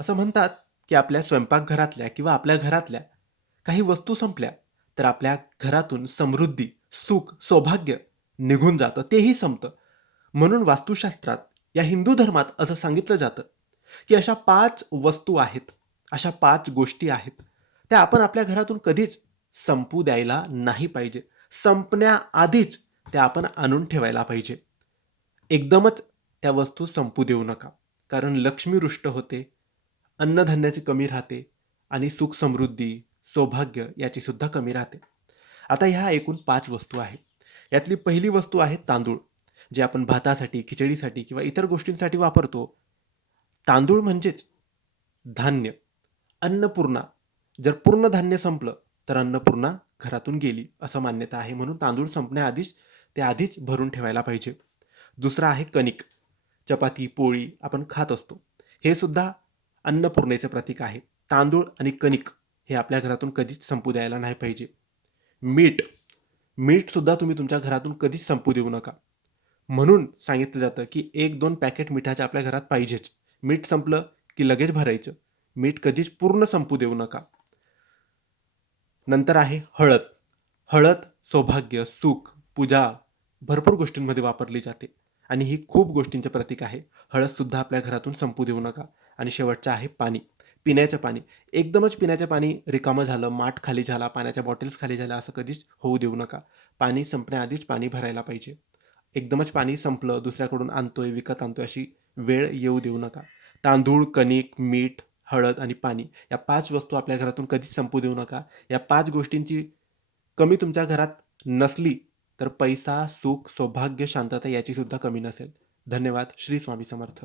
असं म्हणतात की आपल्या स्वयंपाकघरातल्या किंवा आपल्या घरातल्या काही वस्तू संपल्या तर आपल्या घरातून समृद्धी, सुख, सौभाग्य निघून जातं, तेही संपतं. म्हणून वास्तुशास्त्रात, या हिंदू धर्मात असं सांगितलं जातं की अशा 5 वस्तू आहेत, अशा 5 गोष्टी आहेत, त्या आपण आपल्या घरातून कधीच संपू द्यायला नाही पाहिजे. संपण्याआधीच त्या आपण आणून ठेवायला पाहिजे. एकदमच त्या वस्तू संपू देऊ नका. कारण लक्ष्मी रुष्ट होते, अन्नधान्याची कमी राहते आणि सुख समृद्धी, सौभाग्य याची सुद्धा कमी राहते. आता ह्या एकूण 5 वस्तू आहेत. यातली पहिली वस्तू आहे तांदूळ, जे आपण भातासाठी, खिचडीसाठी किंवा इतर गोष्टींसाठी वापरतो. तांदूळ म्हणजेच धान्य, अन्नपूर्णा. जर पूर्ण धान्य संपलं तर अन्नपूर्णा घरातून गेली असं मान्यता आहे. म्हणून तांदूळ संपण्याआधीच ते आधीच भरून ठेवायला पाहिजे. दुसरं आहे कणिक. चपाती, पोळी आपण खात असतो. हे सुद्धा अन्नपूर्णेचे प्रतीक आहे. तांदूळ आणि कणिक हे आपल्या घरातून कधीच संपू द्यायला नाही पाहिजे. मीठ. मीठ सुद्धा तुम्ही तुमच्या घरातून कधीच संपू देऊ नका. म्हणून सांगितलं जातं की 1-2 पॅकेट मिठाचे आपल्या घरात पाहिजेच. मीठ संपलं की लगेच भरायचं. मीठ कधीच पूर्ण संपू देऊ नका. नंतर आहे हळद. हळद सौभाग्य, सुख, पूजा भरपूर गोष्टींमध्ये वापरली जाते आणि ही खूप गोष्टींचे प्रतीक आहे. हळदसुद्धा आपल्या घरातून संपू देऊ नका. आणि शेवटचं आहे पाणी. पिण्याचं पाणी. एकदमच पिण्याचं पाणी रिकामं झालं, माठ खाली झाला, पाण्याच्या बॉटल्स खाली झाल्या असं कधीच होऊ देऊ नका. पाणी संपण्याआधीच पाणी भरायला पाहिजे. एकदमच पाणी संपलं, दुसऱ्याकडून आणतोय, विकत आणतोय अशी वेळ येऊ देऊ नका. तांदूळ, कणिक, मीठ, हळद आणि पाणी या 5 वस्तू आपल्या घरातून कधीच संपू देऊ नका. या 5 गोष्टींची कमी तुमच्या घरात नसली तर पैसा, सुख, सौभाग्य, शांतता याची सुद्धा कमी नसेल. धन्यवाद. श्री स्वामी समर्थ.